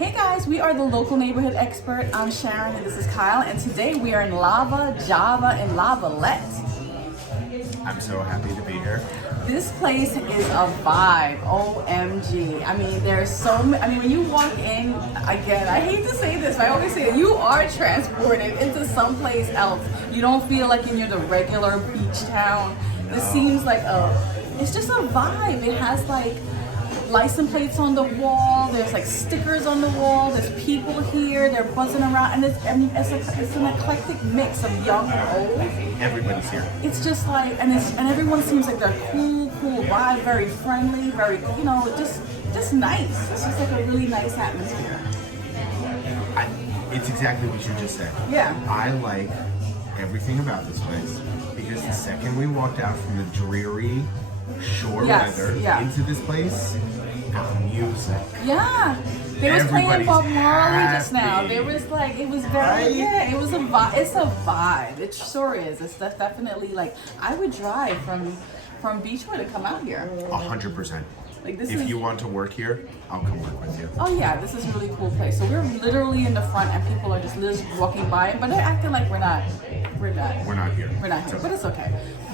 Hey guys, we are the local neighborhood expert. I'm Sharon and this is Kyle, and today we are in Lava Java in Lavallette. I'm so happy to be here. This place is a vibe, OMG. I mean, there's so many, when you walk in, again, I hate to say this, but I always say it, you are transported into someplace else. You don't feel like you're in the regular beach town. No. This seems like it's just a vibe. It has like license plates on the wall, there's like stickers on the wall, there's people here, they're buzzing around, and it's an eclectic mix of young and old. Everybody's here. It's just like, and everyone seems like they're cool vibe, very friendly, very, just nice. It's just like a really nice atmosphere. It's exactly what you just said. Yeah. I like everything about this place because the second we walked out from the dreary shore weather into this place, got music. Yeah. They was playing Bob Marley just now. happy. There was like, it was very, it was a vibe. It's a vibe. It sure is. It's definitely like, I would drive from Beachwood to come out here. 100%. Like this If you want to work here, I'll come work with you. Oh yeah, this is a really cool place. So we're literally in the front and people are just walking by, but they're acting like we're not here. We're not here. But it's okay.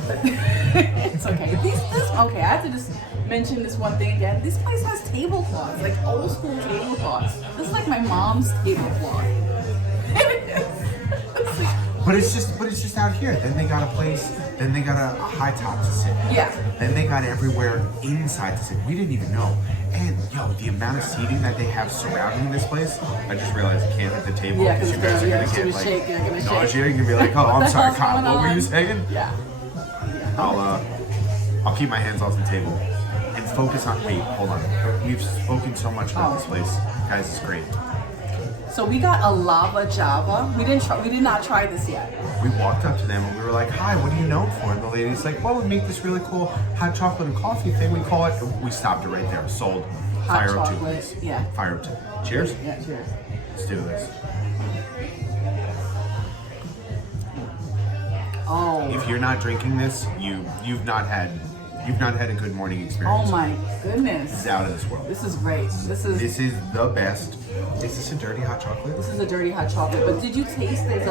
It's okay. Okay, I have to just mention this one thing again. This place has tablecloths, like old school tablecloths. This is like my mom's tablecloth. But it's just out here. Then they got a place. Then they got a high top to sit. Yeah. Then they got everywhere inside to sit. We didn't even know. And yo, the amount of seating that they have surrounding this place, I just realized I can't hit the table because you guys are gonna get like nausea. You're gonna be like, oh, I'm sorry, Kyle. What were you saying? Yeah. I'll keep my hands off the table and focus on. Wait, hold on. We've spoken so much about this place, guys. It's great. So we got a Lava Java. We did not try this yet. We walked up to them and we were like, hi, what are you known for? And the lady's like, well, we make this really cool hot chocolate and coffee thing. We call it, we stopped it right there. Sold. Hot Fire up two, chocolate, please. yeah. Fire up two. Cheers. Yeah, cheers. Let's do this. Oh. If you're not drinking this, you've not had a good morning experience. Oh my goodness. It's out of this world. This is great. This is the best. Is this a dirty hot chocolate? This is a dirty hot chocolate. But did you taste there's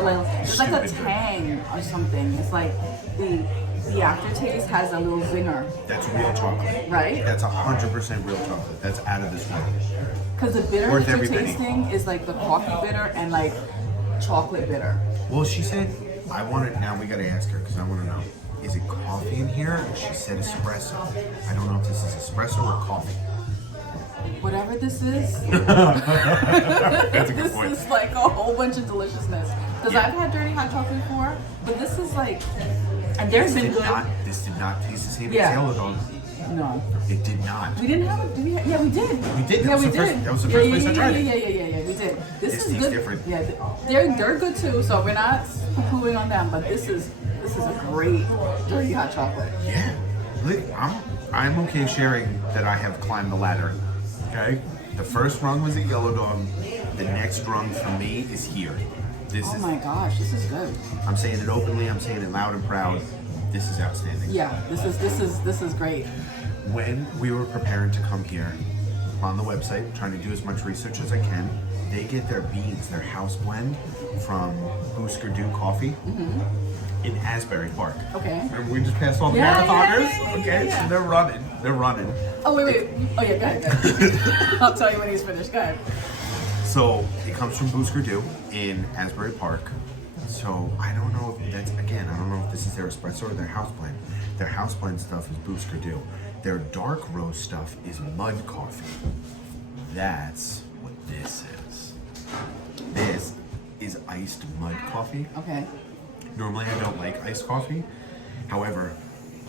like a tang or something. It's like the aftertaste has a little zinger. That's real chocolate. Right? That's 100% real chocolate. That's out of this world. Because the bitter Worth that you're every penny. tasting is like the coffee bitter and like chocolate bitter. Well, she said, I want it now. We got to ask her because I want to know. Is it coffee in here? And she said espresso. I don't know if this is espresso or coffee. Whatever this is, That's a good point. this is like a whole bunch of deliciousness. Because I've had dirty hot chocolate before, but this is like, and there's been good. This did not taste the same as Yeah. yellow dog. No. It did not. We didn't have it. Yeah, we did. We did. Yeah, we did. That was the first place I tried it. Yeah, we did. This is tastes good. different. Yeah, they're good too. So we're not poo-pooing on them, but this is a great dirty hot chocolate. Yeah. Look, I'm okay sharing that I have climbed the ladder. Okay. The first rung was at Yellow Dog. The next rung for me is here. Oh my gosh, this is good. I'm saying it openly. I'm saying it loud and proud. This is outstanding. Yeah, this is great. When we were preparing to come here, on the website, trying to do as much research as I can, they get their beans, their house blend from Boosker Coffee in Asbury Park. Okay. Remember we just passed all the marathoners? Okay, so they're running. Oh wait. Oh yeah, go ahead. I'll tell you when he's finished. Go ahead. So it comes from Boosker in Asbury Park. So I don't know if I don't know if this is their espresso or their house blend. Their house blend stuff is Boosker. Their dark roast stuff is mud coffee. That's what this is. This is iced mud coffee. Okay. Normally I don't like iced coffee. However,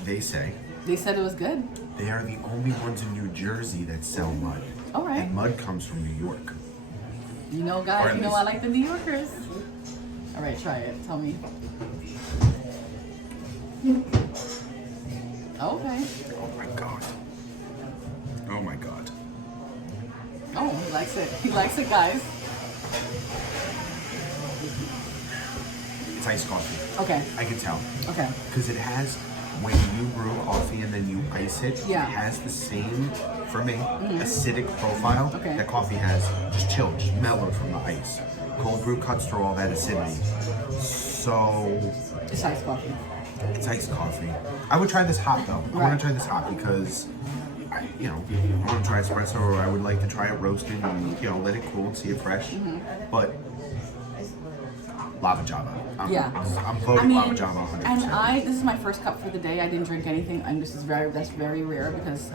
they said it was good. they are the only ones in New Jersey that sell mud. All right. And mud comes from New York. You know, guys, you know I like the New Yorkers. All right, try it. Tell me. Okay. Oh my god. Oh my god. Oh, he likes it. He likes it, guys. It's iced coffee. Okay. I can tell. Okay. Because it has when you brew coffee and then you ice it, Yeah. it has the same, for me, acidic profile Okay. that coffee has. Just chilled, just mellowed from the ice. Cold brew cuts through all that acidity. So It's iced coffee. it's iced coffee. I would try this hot though. I want to try this hot because I want to try espresso, or I would like to try it roasted and let it cool and see it fresh. But Lava Java. I'm voting Lava Java 100%. And this is my first cup for the day. I didn't drink anything, and that's very rare because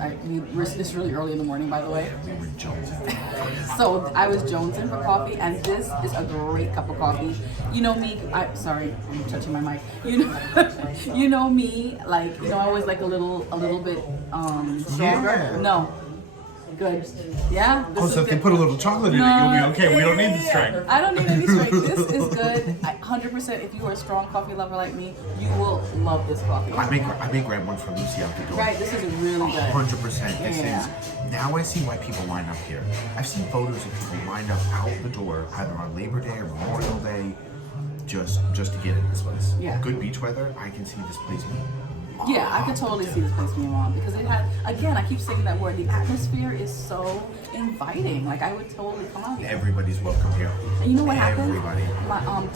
it's really early in the morning, by the way. We were jonesing. So I was jonesing for coffee, and this is a great cup of coffee. You know me. Sorry, I'm touching my mic. You know me. Like I always like a little bit stronger. Yeah. No. Good. Yeah. Oh, so if they put a little chocolate in it, you'll be okay. We don't need the strength. I don't need any strength. This is good. 100%. If you are a strong coffee lover like me, you will love this coffee. I may grab one for Lucy out the door. Right. This is really good. 100%. This Yeah. is. Now I see why people line up here. I've seen photos of people lined up out the door either on Labor Day or Memorial Day, just to get in this place. Yeah. Good beach weather. I can see this place. Yeah, I could totally see this place being on because it had, again, I keep saying that word, the atmosphere is so inviting. Like, I would totally come out here. Everybody's welcome here. And you know what happened? Everybody.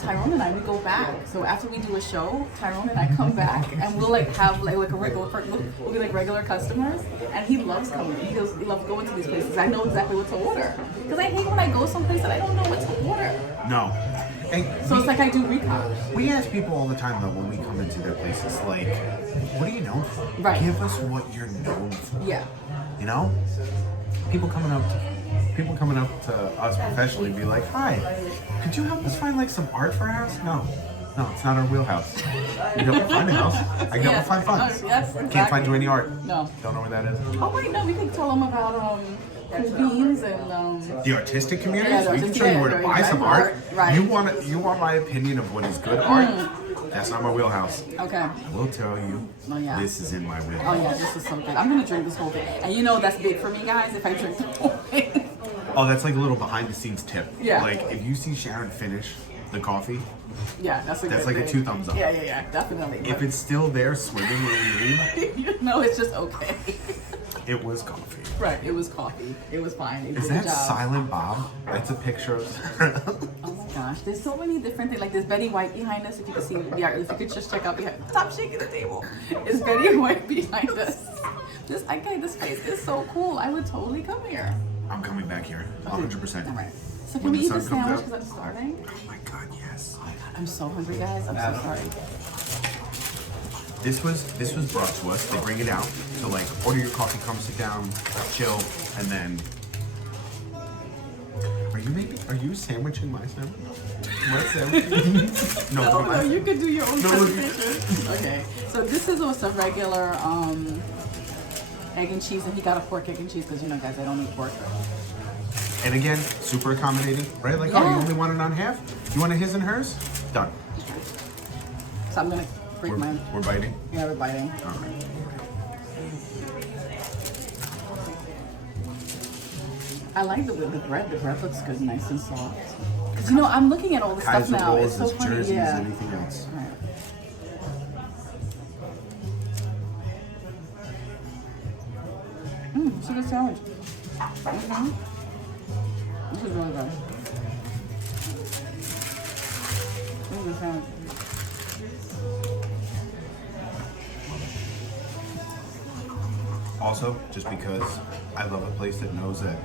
Tyrone and I, we go back. So after we do a show, Tyrone and I come back and we'll have a regular, we'll be like regular customers. And he loves coming. He loves going to these places. I know exactly what to order. Because I hate when I go someplace and I don't know what to order. No. So it's like I do recon. We ask people all the time though when we come into their places, like, what are you known for? Right. Give us what you're known for. Yeah. You know? People coming up to us professionally be like, hi, could you help us find like some art for our house? No, it's not our wheelhouse. You help me find a house. I can help you find funds. Yes, exactly. Can't find you any art. No. Don't know where that is. Oh wait, no, we can tell them about beans and The artistic community. Yeah, We can show you where to buy some art. Right. You want my opinion of what is good art? That's not my wheelhouse. Okay. I will tell you, Oh, yeah. this is in my Oh wheelhouse. yeah, this is so good. I'm gonna drink this whole thing, and that's big for me, guys. If I drink the whole thing. Oh, that's like a little behind the scenes tip. Yeah. Like if you see Sharon finish the coffee, Yeah, that's a good like a thing. 2 thumbs up. Yeah, definitely. if it's still there swimming when we leave, it's just okay. it was coffee. Right, it was coffee. It was fine. It Is did that the job. Silent Bob? That's a picture of. Oh my gosh, there's so many different things. Like there's Betty White behind us. If you can see, yeah, if you could just check out behind. Stop shaking the table. It's Betty White behind us. This place is so cool. I would totally come here. I'm coming back here, 100%. All right. So can When we the eat the sun comes sandwich out. because I'm starving? Oh my God, yes. Oh my god, I'm so hungry, guys. I'm so sorry. This was brought to us. They bring it out. So like, order your coffee, come sit down, chill, and then. Are you sandwiching my sandwich? My sandwich? No, you could do your own No, presentation. Okay, so this is also regular egg and cheese, and he got a pork egg and cheese because guys, I don't eat pork. And again, super accommodating, right? Like, oh, you Yeah. only want it on half? You want a his and hers? Done. So I'm gonna break mine. We're biting. Yeah, we're biting. All right. I like the bread. The bread looks good, nice and soft. 'Cause, I'm looking at all the stuff Kaiser now. rolls, It's so his funny. jerseys, Yeah. anything else. All right. It's a good sandwich. This is really good. This is a good sandwich. Also, just because I love a place that knows that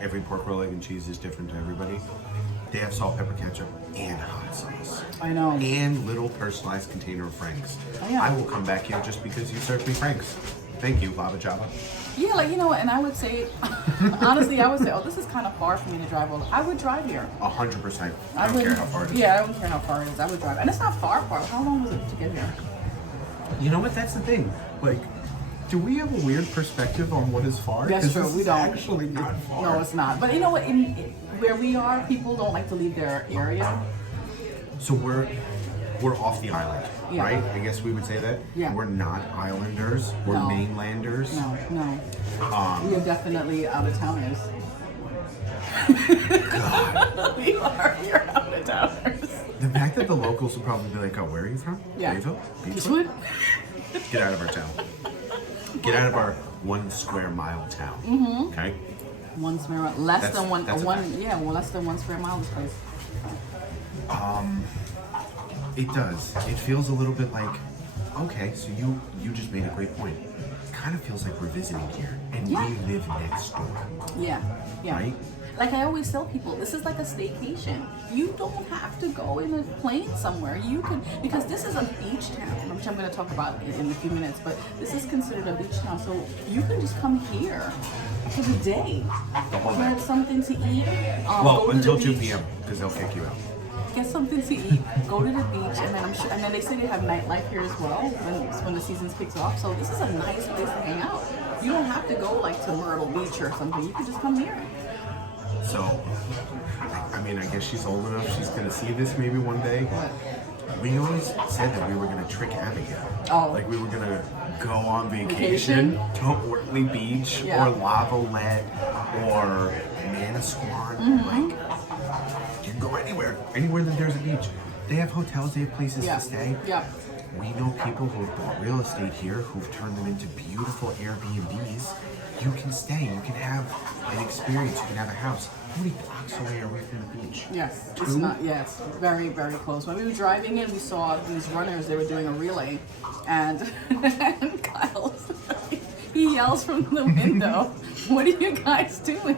every pork roll, egg, and cheese is different to everybody, they have salt, pepper, ketchup, and hot sauce. I know. And little personalized container of Franks. Oh, yeah. I will come back here just because you served me Franks. Thank you, Lava Java. Yeah, and I would say, honestly, I would say, this is kind of far for me to drive over. I would drive here. 100%. I don't care how far it is. Yeah, I don't care how far it is. I would drive. And it's not far. How long was it to get here? You know what? That's the thing. Like, do we have a weird perspective on what is far? That's 'Cause true. this We is don't. actually not far. No, it's not. But you know what? Where we are, people don't like to leave their area. So we're off the island, Yeah. right? I guess we would say that. Yeah. We're not islanders. We're No. mainlanders. No. We are definitely out of towners. God. We are out of towners. The fact that the locals will probably be like, "Oh, where are you from? Yeah. Greenville? Beechwood? Get out of our town. Get out of our 1 square mile town. Okay? 1 square mile, less That's- than one. that's a One, fact. yeah, well, less than 1 square mile. This place. It does. It feels a little bit like, okay, so you just made a great point. Kind of feels like we're visiting here, and Yeah. we live next door, Yeah, yeah. right? Like I always tell people, this is like a staycation. You don't have to go in a plane somewhere. You can, because this is a beach town, which I'm going to talk about in a few minutes, but this is considered a beach town. So you can just come here for the day. The whole Get day. something to eat. Well, go to until the 2 beach, p.m. because they'll kick you out. Get something to eat, go to the beach, and then I'm sure, and then they say they have nightlife here as well when the season kicks off. So this is a nice place to hang out. You don't have to go like to Myrtle Beach or something. You can just come here. So, I mean, I guess she's old enough. She's gonna see this maybe one day. We always said that we were gonna trick Abigail. Oh. Like we were gonna go on vacation to Ortley Beach Yeah. or Lavallette or Manasquan. Like, you can go anywhere that there's a beach. They have hotels. They have places Yeah. to stay. Yeah. We know people who have bought real estate here who've turned them into beautiful Airbnbs. You can stay. You can have an experience. You can have a house. How many blocks away are we from the beach? Yes, it's 2? not. Yeah, it's very, very close. When we were driving in, we saw these runners. They were doing a relay, and Kyle, he yells from the window, "What are you guys doing?"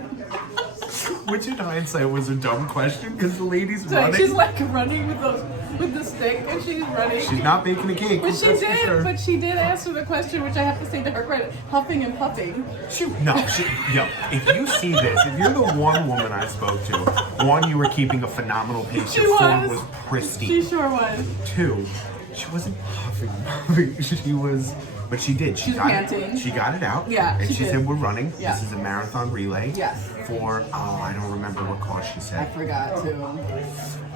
Which in hindsight was a dumb question because the lady's So running. she's like running with the stick, and she's running. She's not baking a cake. But that's she for did. sure. But she did answer the question, which I have to say to her credit, huffing and puffing. Yo, if you see this, if you're the one woman I spoke to, one, you were keeping a phenomenal pace. She Your form was. was pristine. She sure was. 2, she wasn't huffing. She was, but she did. She She's got panting. it. She got it out. Yeah, And she she did. said, "We're running. Yeah. This is a marathon relay." Yes. For I don't remember what cause she I said. forgot to.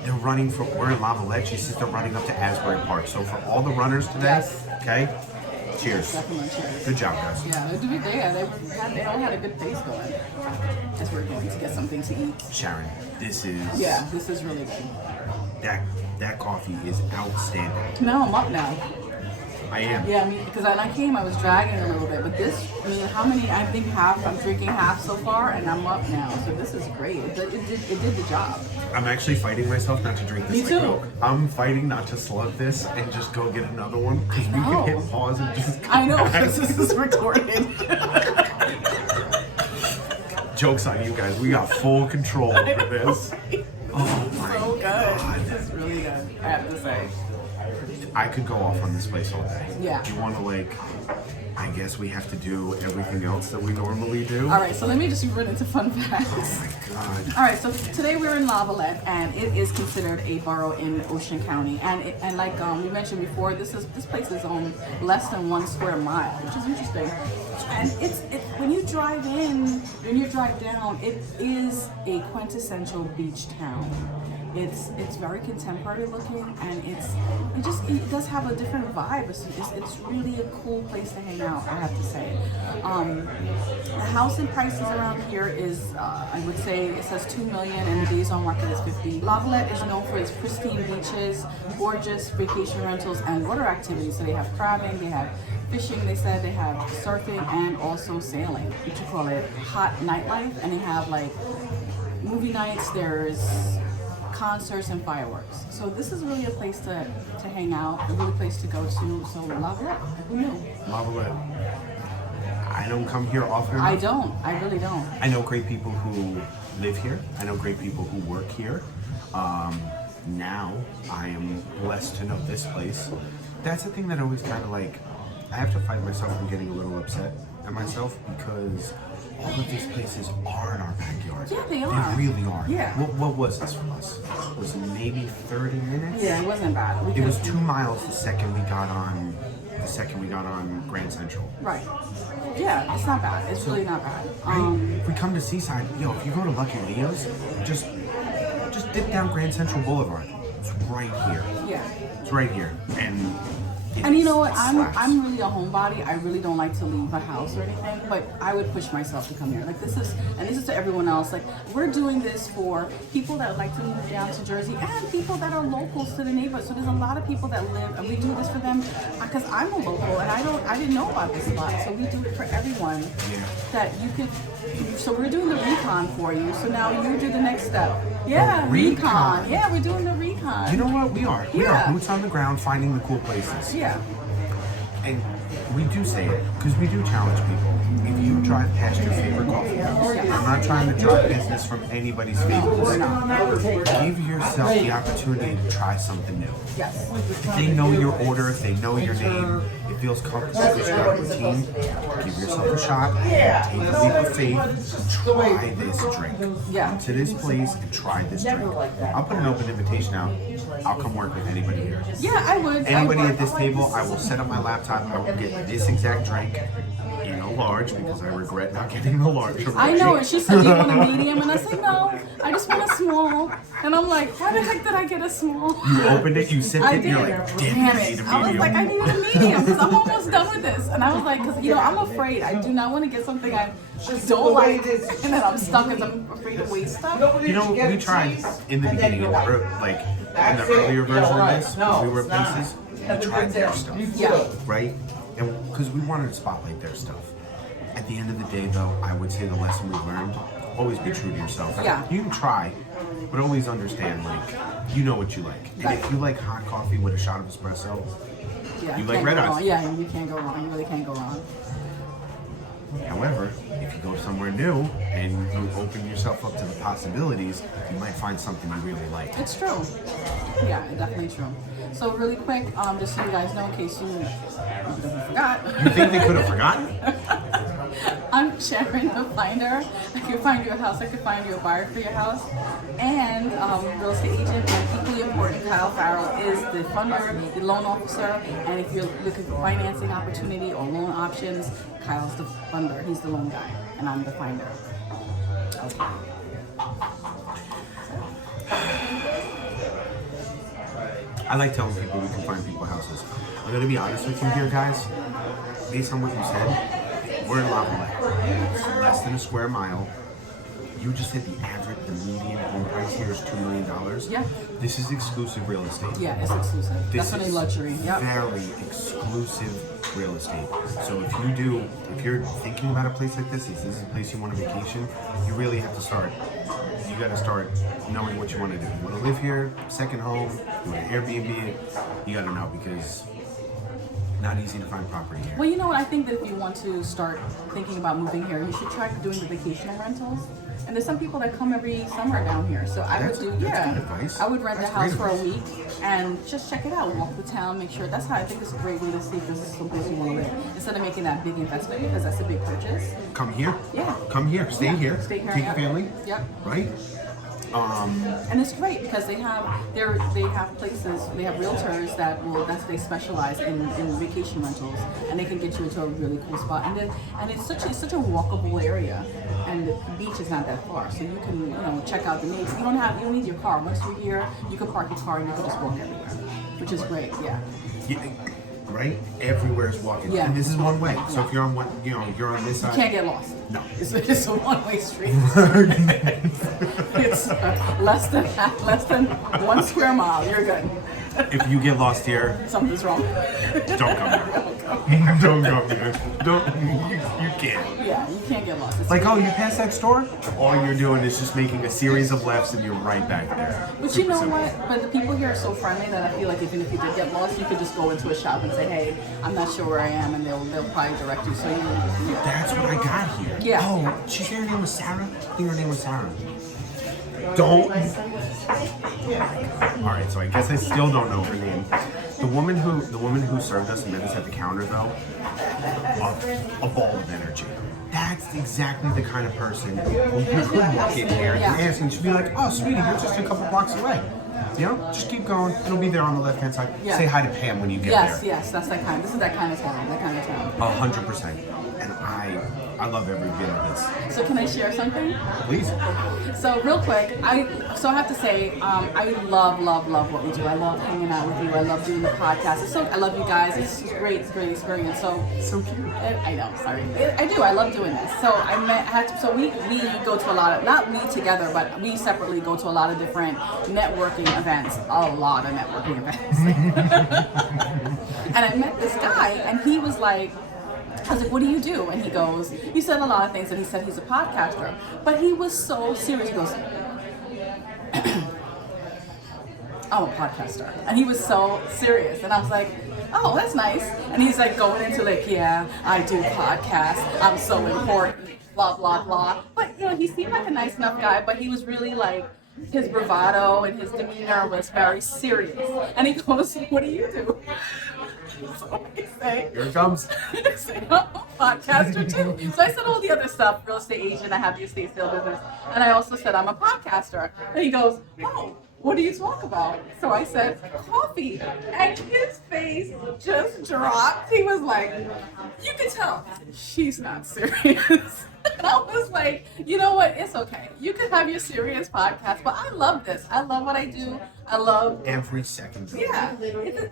They're running for. We're in Lavallette. She says they're running up to Asbury Park. So for all the runners today, Yes. okay, cheers. Definitely cheers. Good job, guys. Yeah, they all had a good pace going. As we're going to get something to eat. Sharon, this is This is really good. that coffee is outstanding. Now I'm up now. I am. Yeah, I mean, because when I came, I was dragging a little bit, but this, I mean, how many? I think half. I'm drinking half so far, and I'm up now. So this is great. It did the job. I'm actually fighting myself not to drink this Me like too. milk. I'm fighting not to slug this and just go get another one because we know. can hit pause and just. I know because this is recorded. Joke's on you guys. We got full control over this. Oh my So good. god. This is really good. I have to say. I could go off on this place all day. Yeah. Do you want to I guess we have to do everything else that we normally do. All right, so let me just run into fun Oh facts. my god. All right, so today we're in Lavallette, and it is considered a borough in Ocean County. And like we mentioned before, this place is on less than 1 square mile, which is interesting. And it's when you drive down, it is a quintessential beach town. It's very contemporary looking, and it does have a different vibe. It's really a cool place to hang out, I have to say. The housing prices around here is, I would say, it says $2 million, and the days on market is 50. Lavalette is known for its pristine beaches, gorgeous vacation rentals, and water activities. So they have crabbing, they have fishing, they said they have surfing, and also sailing, what you call it, hot nightlife, and they have like movie nights. There's concerts and fireworks. So this is really a place to hang out, a really place to go to. So Lavallette, who knew? Lavallette. I don't come here often. I don't. I really don't. I know great people who live here. I know great people who work here. Now I am blessed to know this place. That's the thing that always kind of I have to fight myself from getting a little upset at myself because all of these places are in our backyard. Yeah, they are. They really are. Yeah. What was this from us? Was it maybe 30 minutes? Yeah, it wasn't bad. It was 2 miles the second we got on Grand Central. Right. Yeah, it's not bad. It's really not bad. Right? If we come to Seaside, if you go to Lucky Leo's, just dip down Grand Central Boulevard. It's right here. Yeah. It's right here. And And you know what? Slaps. I'm really a homebody. I really don't like to leave a house or anything, but I would push myself to come here. Like this is to everyone else. Like we're doing this for people that like to move down to Jersey and people that are locals to the neighborhood. So there's a lot of people that live, and we do this for them because I'm a local and I didn't know about this lot. So we do it for everyone that you could. So we're doing the recon for you. So now you do the next step. Yeah, recon. Yeah, we're doing the recon. You know what? We are boots on the ground, finding the cool places. Yeah. And we do say it because we do challenge people. If you drive past your favorite coffee house, I'm not trying to drive business from anybody's favorites. Give yourself the opportunity to try something new. Yes. If they know your order, if they know your name, it feels comfortable because you're on routine. Give yourself a shot. Take a leap of faith. Try this drink. Yeah. Come to this place and try this drink. I'll put an open invitation out. I'll come work with anybody here. Yeah, I would. Anybody at this table, I will set up my laptop. I will get this exact drink in a large because I regret not getting the large. I know it. She said, "Do you want a medium?" And I said, "No, I just want a small." And I'm like, "How the heck did I get a small?" You opened it, you sipped I it, and you're did. like, Damn I need it! a I was medium. like, I need a medium because I'm almost done with this. And I was like, because I'm afraid. I do not want to get something I don't like, and then I'm stuck because I'm afraid to waste stuff. You know, we tried in the beginning, in the earlier version of this, when we were places, we tried their stuff. Yeah. Right? And because we wanted to spotlight their stuff. At the end of the day, though, I would say the lesson we've learned, always be true to yourself. Yeah. You can try, but always understand, you know what you like. And if you like hot coffee with a shot of espresso, Yeah, you like red eyes. Yeah, you can't go wrong. You really can't go wrong. However, if you go somewhere new and you open yourself up to the possibilities, you might find something you really like. It's true. Yeah, definitely true. So really quick, just so you guys know, in case you forgot. You think they could have forgotten? I'm Sharon, the finder. I can find you a house. I can find you a buyer for your house. And real estate agent, and equally important, Kyle Farrell is the funder, the loan officer. And if you're looking for financing opportunity or loan options, Kyle's the funder. He's the loan guy, and I'm the finder. Okay. I like telling people we can find people houses. I'm going to be honest with you here, guys. Based on what you said, we're in Lavallette. It's less than a square mile. You just said the average, the median home price here is $2 million. Yeah. This is exclusive real estate. Yeah, it's exclusive. This Definitely is luxury. Yep. very exclusive real estate. So if you're thinking about a place like this, if this is a place you want to vacation, you really have to start. You got to start knowing what you want to do. You want to live here, second home, you want to Airbnb it, you got to know because not easy to find property here. Well, you know what? I think that if you want to start thinking about moving here, you should try doing the vacation rentals. And there's some people that come every summer down here. So I That's good advice. I would rent That's the house great for a advice. week and just check it out, walk the town, make sure. That's how I think it's a great way to see if this is someplace you want to live. Instead of making that big investment because that's a big purchase. Come here. Yeah. Come here. Stay here. Stay here. Take Yeah. your family. Yep. Right? And it's great because they have places, they have realtors that they specialize in vacation rentals, and they can get you into a really cool spot. And it's such a walkable area, and the beach is not that far, so you can check out the neighbors. You don't need your car. Once you're here, you can park your car and you can just walk everywhere, which is great. Yeah. Right? Everywhere is walking. Yeah. And this is one way. So if you're on one, you're on this side. You can't get lost. No. It's a one-way street. It's less than 1 square mile. You're good. If you get lost here, Something's wrong. don't come here. Don't come here. You can't. Yeah, you can't get lost. It's Like, oh, you passed that store? All you're doing is just making a series of lefts and you're right back there. But you know what? But the people here are so friendly that I feel like even if you did get lost, you could just go into a shop and say, hey, I'm not sure where I am, and they'll probably direct you. So That's what I got here. Yeah. Oh, she said her name was Sarah? I think her name was Sarah. Don't. All right, so I guess I still don't know her name. The woman who served us and met us at the counter, though, a ball of energy. That's exactly the kind of person who you could walk in here and ask, and she'd be like, "Oh, sweetie, you're just a couple blocks away. Just keep going. It'll be there on the left-hand side. Yeah. Say hi to Pam when you get there." Yes, that's that kind. This is that kind of town. That kind of town. 100%. And I love every bit of this. So can I share something? Please. So real quick, I have to say, I love what we do. I love hanging out with you. I love doing the podcast. I love you guys. It's just great. It's a great experience. So cute. I know. Sorry. I do. I love doing this. So we go to a lot of, not we together, but we separately go to a lot of different networking events. A lot of networking events. And I met this guy, and he was like, I was like, what do you do? And he goes, he said a lot of things, and he said he's a podcaster. But he was so serious. He goes, I'm a podcaster. And he was so serious. And I was like, oh, that's nice. And he's like going into like, yeah, I do podcasts. I'm so important, blah, blah, blah. But, he seemed like a nice enough guy, but he was really like, his bravado and his demeanor was very serious. And he goes, what do you do? So I say, here it comes. I say, I'm a podcaster too. So I said all the other stuff, real estate agent, I have the estate sale business. And I also said, I'm a podcaster. And he goes, oh, what do you talk about? So I said, coffee. And his face just dropped. He was like, you can tell she's not serious. And I was like, you know what? It's okay. You can have your serious podcast, but I love this. I love what I do. I love every second. Yeah.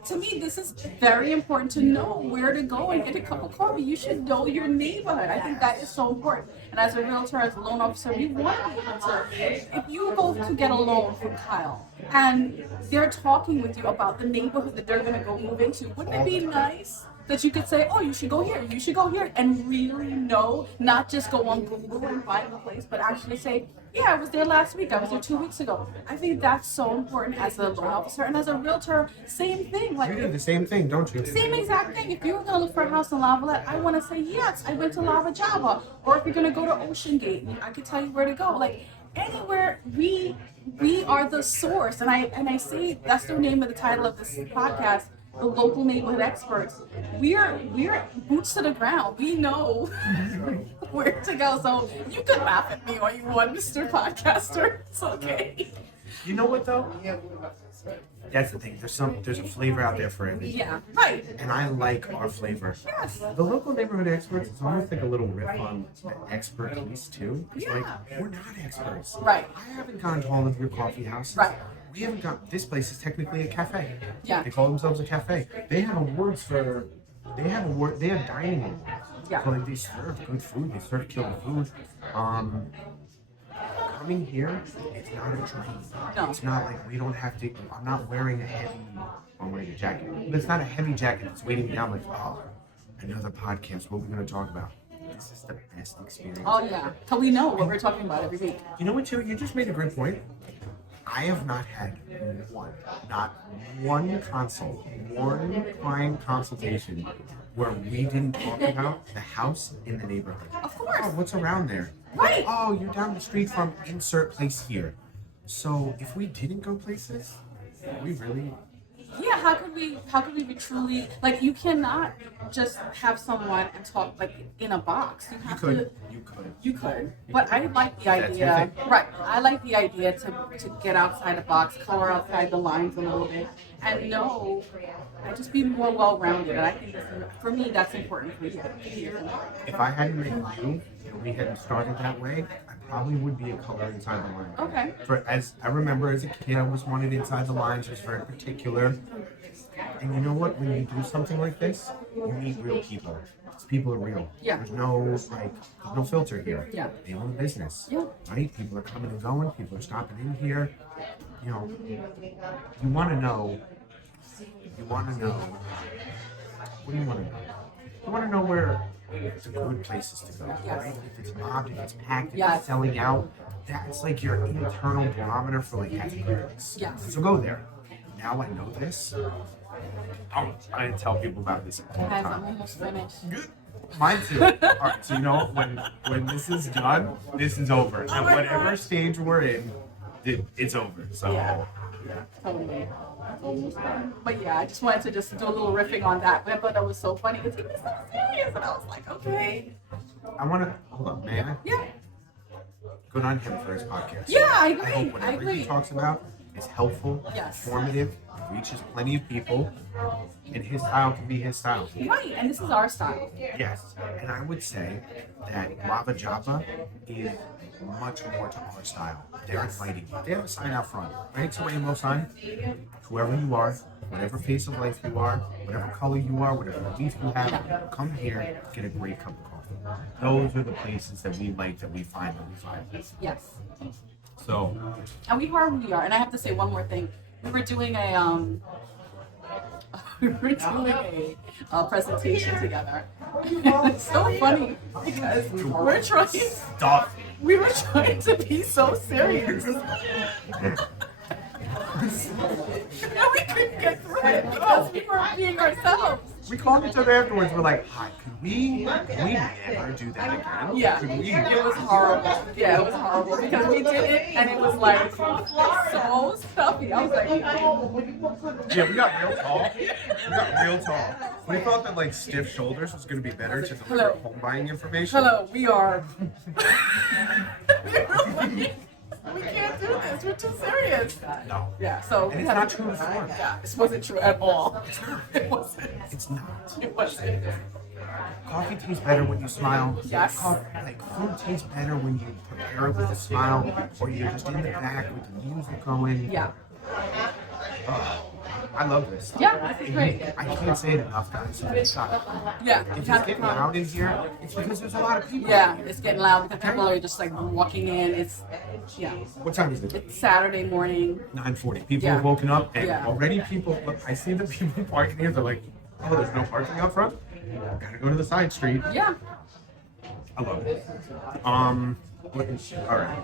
To me, this is very important to know where to go and get a cup of coffee. You should know your neighborhood. I think that is so important. And as a realtor, as a loan officer, you want to be able to, if you go to get a loan from Kyle and they're talking with you about the neighborhood that they're going to go move into, wouldn't it be nice that you could say, oh, you should go here, and really know, not just go on Google and find the place, but actually say, yeah, I was there last week, I was there 2 weeks ago. I think that's so important as a loan officer, and as a realtor, same thing. Like, you do the same thing, don't you? Same exact thing. If you were going to look for a house in Lavallette, I want to say, yes, I went to Lavallette. Or if you're going to go to Ocean Gate, I could tell you where to go. Like, anywhere, we are the source, and I say that's the name of the title of this podcast, the local neighborhood experts. We're boots to the ground. We know where to go. So you can laugh at me all you want, Mr. Podcaster. It's okay. You know what though? That's the thing. There's a flavor out there for everything. Yeah, right. And I like our flavor. Yes. The local neighborhood experts, it's almost like a little riff on the expertise too. It's like, we're not experts. Right. I haven't gone to all of your coffee houses. Right. We haven't got, this place is technically a cafe. Yeah. They call themselves a cafe. They have awards for, they have dining awards. Yeah. So like they serve good food, they serve killer food. Coming here, it's not a dream. No. It's not like we don't have to, I'm not wearing a heavy, I'm wearing a jacket. But it's not a heavy jacket that's weighing me down like, oh, another podcast, what we're going to talk about. This is the best experience. Oh yeah, so we know what we're talking about every week. You know what, too? You just made a great point. I have not had one client consultation where we didn't talk about the house in the neighborhood. Of course. Oh, what's around there? Right. Oh, you're down the street from insert place here. So if we didn't go places, we really... Yeah, how could we be truly, like, you cannot just have someone and talk like in a box. You could. But I like the idea. Right. I like the idea to get outside the box, color outside the lines a little bit, and know, and just be more well-rounded. And I think for me, that's important for you. If I hadn't met you, and we hadn't started that way, I probably would be a color inside the line. Okay. As I remember as a kid, I was wanted inside the lines. It was very particular. And you know what? When you do something like this, you meet real people. These people are real. Yeah. There's no filter here. Yeah. They own a business. Yeah. Right? People are coming and going. People are stopping in here. You know, you want to know. What do you want to know? You want to know where the good places to go, right? If it's mobbed, if it's packed, if it's selling out, that's like your internal barometer for like ethics. Yes. So go there. Now I know this. Oh, I didn't tell people about this all the Guys, time. I'm almost finished. Mine too. Alright, so you know when this is done, this is over. And whatever stage we're in, it's over. So Yeah, totally. But yeah, I just wanted to just do a little riffing on that. But I thought that was so funny because he was so serious, and I was like, okay. I want to hold up, man. Yeah. Good on him for his podcast. Yeah, I agree. I hope whatever he talks about is helpful, Yes. informative, reaches plenty of people, and his style can be his style. Right, and this is our style. Yes, and I would say that Lava Java is much more to our style. They're inviting you. They have a sign out front, right? It's a rainbow sign. Whoever you are, whatever phase of life you are, whatever color you are, whatever belief you have, come here, get a great cup of coffee. Those are the places that we like, that we find this. Yes. So, And we are who we are. And I have to say one more thing. We were doing a presentation together. It's so funny because we were trying to be so serious. And we couldn't get through it because we weren't being ourselves. we called each other afterwards. We're like, "Hi, can we never do that again? Yeah, Could we?" it was horrible. Yeah, it was horrible because we did it and it was like so stuffy. I was like, Yeah, we got real tall. We thought that like stiff shoulders was going to be better to deliver home buying information. hello, we are. We can't do this. We're too serious. No. Yeah, so And it's not true before. Yeah, this wasn't true at all. It's not. It wasn't. It's not. It wasn't. Coffee tastes better when you smile. Yes. Like food tastes better when you prepare it with a smile, or you're just in the back with the music going. Yeah. I love this. Yeah, this is great. I can't say it enough, guys. Yeah. If it's getting loud in here, it's because there's a lot of people. Yeah, it's getting loud because people are just like walking in. Yeah. What time is it? It's Saturday morning. 9:40. People Yeah. have woken up, and Yeah. already people. Look, I see the people parking here. They're like, "Oh, there's no parking out front. Gotta go to the side street." Yeah. I love it. All right.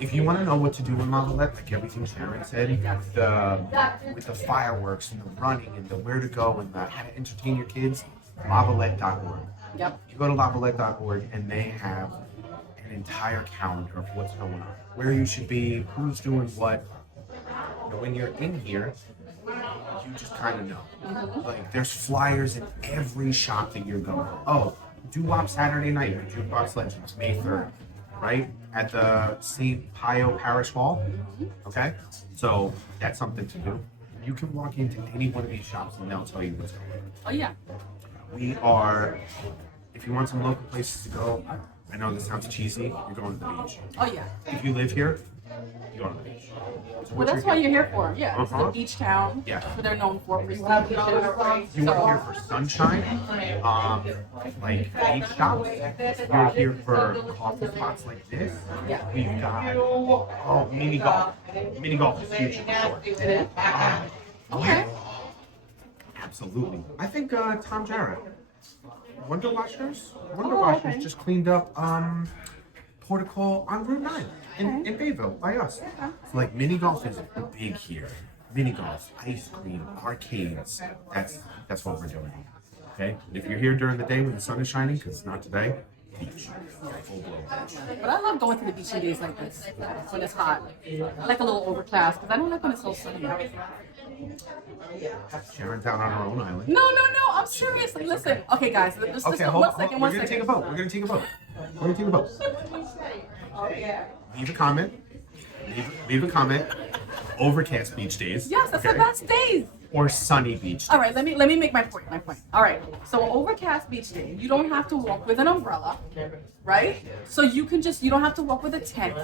If you want to know what to do in Lavalette, like everything Sharon said, with the fireworks and the running and the where to go and the how to entertain your kids, Lavalette.org. Yep. You go to Lavalette.org and they have an entire calendar of what's going on, where you should be, who's doing what. You know, when you're in here, you just kind of know. Mm-hmm. Like there's flyers in every shop that you're going. Oh, Doo-Wop Saturday night with Jukebox Legends, May 3rd, right? At the St. Pio Parish Hall. Okay? So that's something to do. You can walk into any one of these shops and they'll tell you what's going on. Oh yeah. We are, if you want some local places to go, I know this sounds cheesy, you're going to the beach. Oh yeah. If you live here, you go to the beach. So Well, that's what you're here for. Yeah. It's Uh-huh. the beach town. Yeah. That's what they're known for beaches. You are here for sunshine, like beach shops. You're here for coffee spots like this. Yeah. We've got mini golf. Mini golf is huge for sure. It is. Okay. Absolutely. I think Tom Jarrett, Wonder Washers okay. just cleaned up Portico on Route 9 in Bayville by us. So, like mini golf is big here. Mini golf, ice cream, arcades. That's what we're doing. Okay. If you're here during the day when the sun is shining, because it's not today, beach, full blown beach. But I love going to the beach on days like this when it's hot. I like a little overcast because I don't like when it's so sunny. Sharon's down on her own island. No. I'm seriously. Listen. Okay, guys. Just Okay, hold on. We're gonna take a vote. We're gonna take a vote. Leave a comment. Leave a comment. Overcast beach days. Yes, that's the best days. Or sunny beach days. All right, let me make my point. All right, so overcast beach day, you don't have to walk with an umbrella, right? So you don't have to walk with a tent.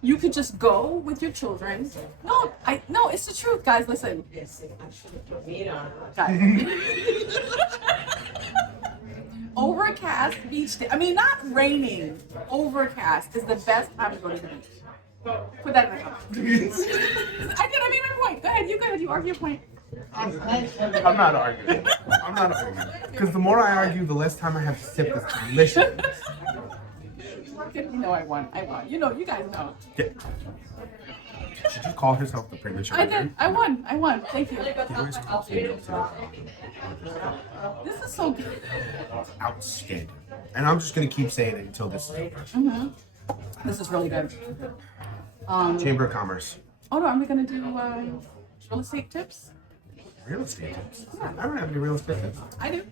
You could just go with your children. No, it's the truth, guys. Listen, guys. Overcast beach day. I mean, not raining. Overcast is the best time to go to the beach. Put that in the comments. I made my point. Go ahead. You argue your point. I'm not arguing. Because the more I argue, the less time I have to sip this delicious. You know I won. You guys know. Yeah. She just called herself the premature. I did. I won. Thank you. There is coffee milk today. This is so good. Outstanding. And I'm just going to keep saying it until this is over. This is really good. Chamber of Commerce. Oh no, are we gonna do real estate tips? Real estate tips? Yeah. I don't have any real estate tips. I do.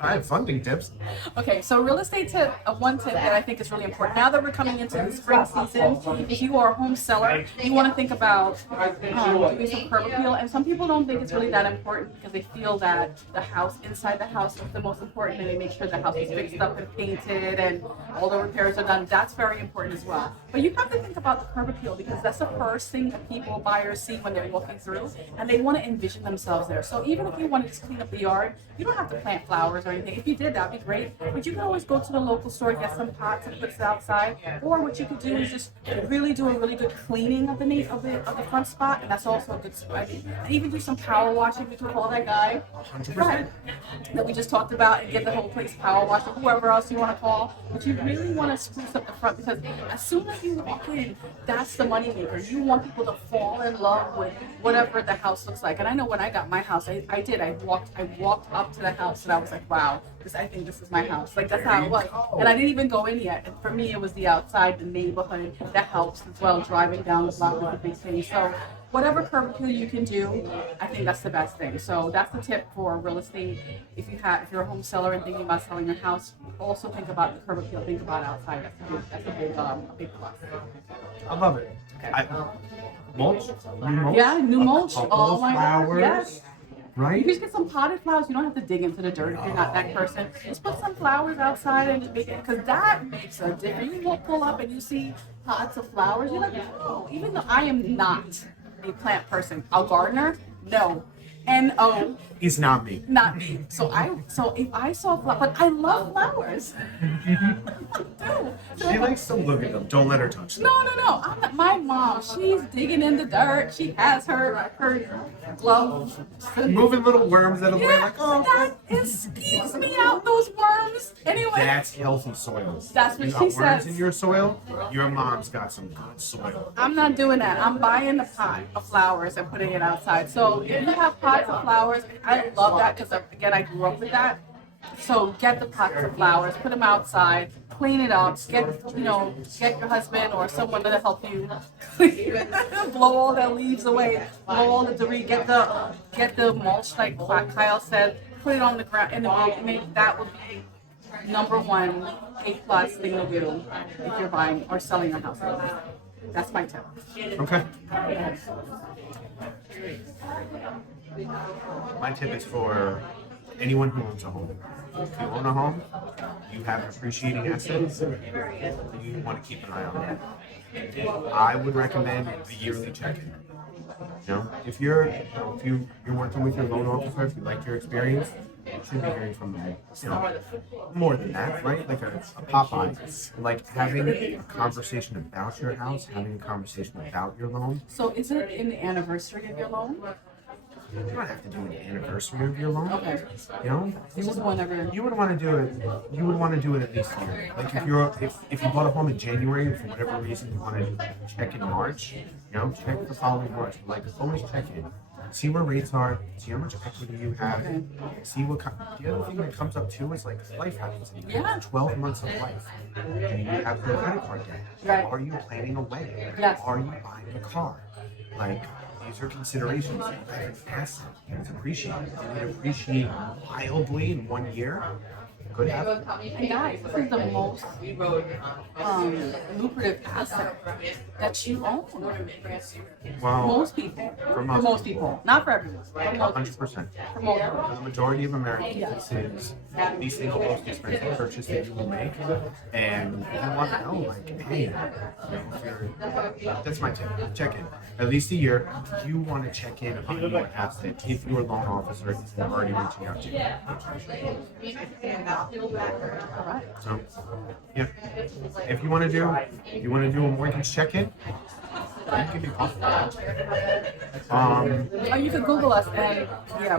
I have funding tips. Okay, so real estate tip, one tip that I think is really important. Now that we're coming into the spring season, if you are a home seller, you want to think about doing some curb appeal. And some people don't think it's really that important because they feel that the house, inside the house, is the most important, and they make sure the house is fixed up and painted and all the repairs are done. That's very important as well. But you have to think about the curb appeal because that's the first thing that people, buyers, see when they're walking through, and they want to envision themselves there. So even if you want to just clean up the yard, you don't have to plant flowers or anything. If you did, that'd be great. But you can always go to the local store, get some pots and put it outside. Or what you could do is just really do a really good cleaning of the front spot, and that's also a good spot. And even do some power washing. We could call that guy 100%. that we just talked about and get the whole place power washed, or whoever else you want to call. But you really want to spruce up the front because as soon as you walk in, that's the money maker. You want people to fall in love with whatever the house looks like. And I know when I got my house, I did. I walked up to the house and I was like, wow, I think this is my house. Like that's how it was. And I didn't even go in yet. And for me, it was the outside, the neighborhood that helps as well. Driving down the block is a big thing. So whatever curb appeal you can do, I think that's the best thing. So that's the tip for real estate. If you're a home seller and thinking about selling your house, also think about the curb appeal. Think about outside. That's a big plus. I love it. Okay. Mulch? New mulch? Yeah, new mulch. Oh my flowers. Yes. Right? You just get some potted flowers. You don't have to dig into the dirt if you're not that person. Just put some flowers outside and just make it, because that makes a difference. You won't pull up and you see pots of flowers. You're like, oh, even though I am not a plant person, a gardener, no. No. He's not me. Not me. So if I saw flowers, but I love flowers. She likes to look at them. Don't let her touch them. No. I'm not, my mom, she's digging in the dirt. She has her gloves. Moving little worms out of the way, like, oh. That skeeves me out, those worms. Anyway. That's healthy soil. That's what you she got worms says. in your soil, your mom's got some good soil. I'm not doing that. I'm buying the pot of flowers and putting it outside. So if you have pots of flowers, I love that because, again, I grew up with that. So get the pots of flowers, put them outside, clean it up, get your husband or someone to help you blow all the leaves away, blow all the debris, get the mulch like Kyle said, put it on the ground, and that would be number one A+ thing to do if you're buying or selling your house. That's my tip. Okay. My tip is for anyone who owns a home. If you own a home, you have an appreciating asset, you want to keep an eye on it. I would recommend the yearly check-in. If you're working with your loan officer, if you like your experience, you should be hearing from them. More than that, right? Like a Popeye. Like having a conversation about your house, having a conversation about your loan. So is it in the anniversary of your loan? You don't have to do an anniversary of your loan. Okay. Just whenever. You would want to do it. You would want to do it at least a year. Like if you bought a home in January and for whatever reason you want to check in March, check the following March. Like always check in. See where rates are. See how much equity you have. Okay. See what. The other thing that comes up too is like life happens. Yeah. 12 months of life. Do you have your credit card debt? Right. Are you planning a wedding? Yes. Are you buying a car? Like. These are considerations. You have an asset. It's appreciated. Did it appreciate wildly in 1 year? Could have. And guys, this is the most lucrative asset that you own. Well, Most people. For most people. Not for everyone. For most 100%. For most people. For the majority of Americans, this is the single most expensive purchase that you will make. And you want to know, like, hey, that's my tip. Check in. At least a year. You want to check in on your asset if your loan officer is already reaching out to you. So, yeah. If you want to do a mortgage check-in, you can be comfortable. Or you could Google us, and we're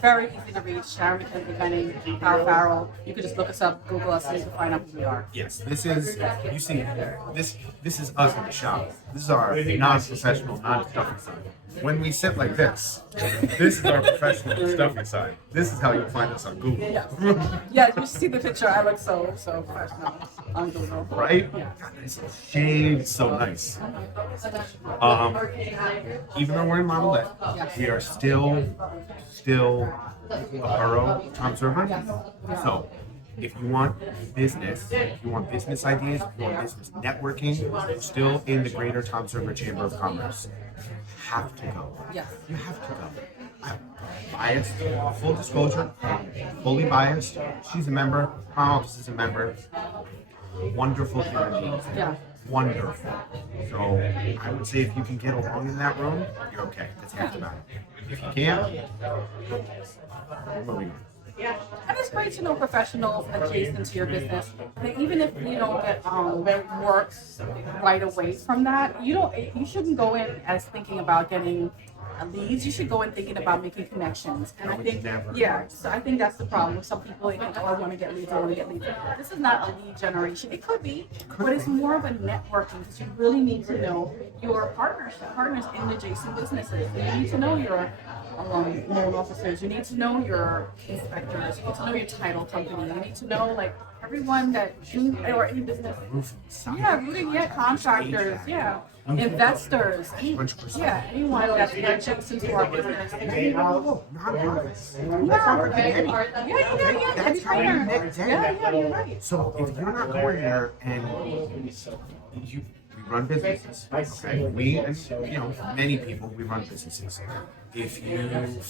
very easy to reach. Sharon McKenzie-Venning, Kyle Farrell. You could just look us up, Google us, and you can find out who we are. Yes, this is us in the shop. This is our non-professional, non-stuffy side. When we sit like this is our professional stuffy side. This is how you find us on Google. Yeah, you see the picture. I look so professional on Google. Right? Yeah. God, this shade so nice. Even though we're in Lavallette, we are still borough Tom Server. So if you want business, if you want business ideas, if you want business networking, still in the Greater Tom Server Chamber of Commerce, have to go. Yes. You have to go. I'm biased, full disclosure, fully biased. She's a member. My office is a member. Wonderful human beings. Yeah. Wonderful. So I would say if you can get along in that room, you're okay. That's half the battle. If you can't, moving on. And it's great to know professionals adjacent to your business. That even if you don't get works right away from that, you shouldn't go in as thinking about getting leads. You should go in thinking about making connections. And I think, so I think that's the problem with some people. They think, oh, I want to get leads, I want to get leads. This is not a lead generation. It could be, but it's more of a networking because you really need to know your partners in adjacent businesses. You need to know your loan officers. You need to know your inspectors. You need to know your title company. You need to know like everyone that or any business. Contractors, investors, anyone that's adjacent to our business. You're right. So if you're not going there and we run businesses, okay? We and many people we run businesses. If you feel,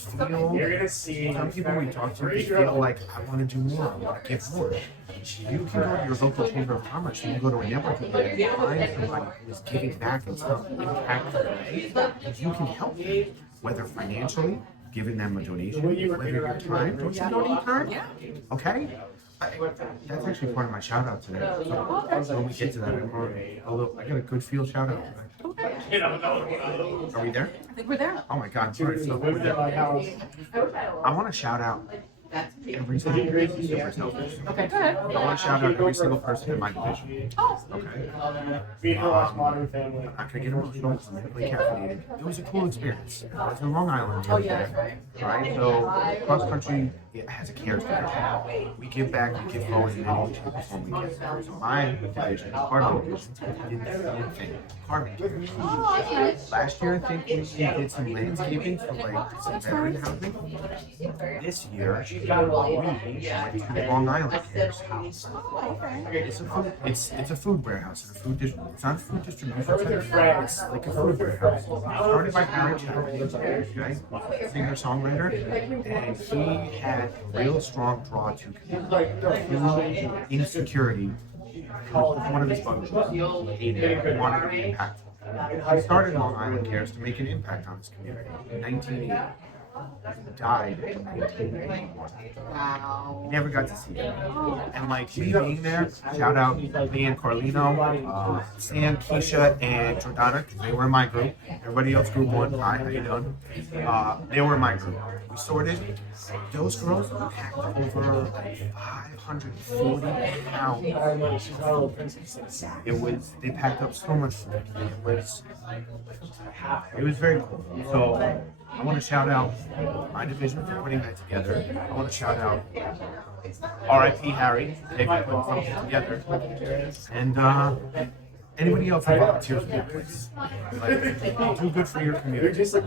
some people we talk to, they feel like I want to do more, I want to give more. You can go to your local chamber of commerce. You can go to a networking event and find somebody who is giving back in some impactful way. You can help them, whether financially, giving them a donation, whether your time. Don't you donate time? Yeah. Okay. That's actually part of my shout out today. So when we get to that, I got a good feel shout out today. Okay. Are we there? I think we're there. Oh my God! Sorry. So we're there. I want to shout out every single person. Super selfish. Okay, go ahead. I want to shout out every single person in my division. Oh. Okay. I'm not gonna get emotional. I'm gonna play caffeinated. It was a cool experience. I was in Long Island. Oh yeah, that's right. Right. So CrossCountry has a cares division. We give back, we give forward, and then each when we get there. So my division, carbon division, did the same thing. Carbon division. Oh, okay. Last year, I think we did some landscaping for like some veteran housing. This year, we went to the Long Island Cares House. Oh, okay. It's a food warehouse and a food distribution. It's not a food distribution center. It's like a food warehouse. Started by Sharon Kyle, singer-songwriter, and he had a real strong draw to community. Insecurity was one of his bugs. He wanted to be impactful. He started Long Island Cares to make an impact on his community in 1980. Died in 1981. Wow. Never got to see him. And like me being there, shout out me and Carlino, Sam, Keisha, and Jordana, because they were in my group. Everybody else, group one. Hi, how you doing? They were in my group. We sorted. Those girls packed over like 540 pounds. They packed up so much food. It was very cool. So I want to shout out my division for putting that together. I want to shout out R.I.P. Harry for putting something together. And anybody else who volunteers for your place. Like, do good for your community. So it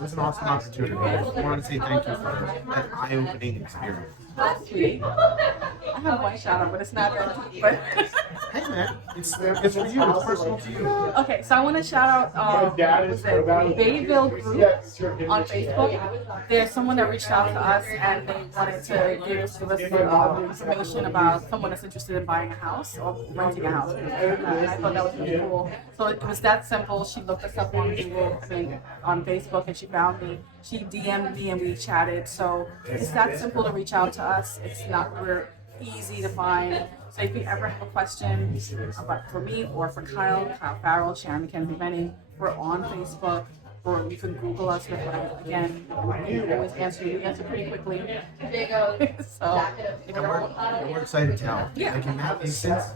was an awesome opportunity. I wanted to say thank you for that eye-opening experience. That's sweet. I have one shout out, but it's not that. But hey man, it's for you. It's personal to you. okay, so I want to shout out Bayville Group on Facebook. There's someone that reached out to us and they wanted to give us information about someone that's interested in buying a house or renting a house. And I thought that was really cool. So it was that simple. She looked us up on Google, I think, on Facebook, and she found me. She DM'd me and we chatted. So it's that simple to reach out to us. We're easy to find. So if you ever have a question about for me or for Kyle Farrell, Sharon McKenzie-Venning, we're on Facebook, or you can Google us. Again, we always answer. We answer pretty quickly. So we're excited to help. Yeah. Like in that instance,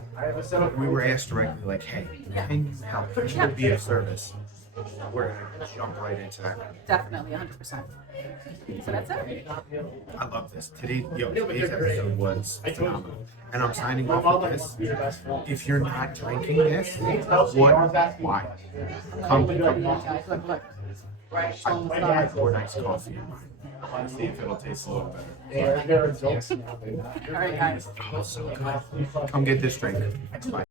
we were asked directly, like, "Hey, can you help? Can you be of service?" We're gonna jump right into that. Definitely, 100%. So that's it. I love this. Today's episode was phenomenal. And I'm signing off with this. If you're not drinking this, why? Come. right? I So might add more nice coffee in mine. I want to see if it'll taste a little better. all right, guys. Oh, so good. Come get this drink. Bye.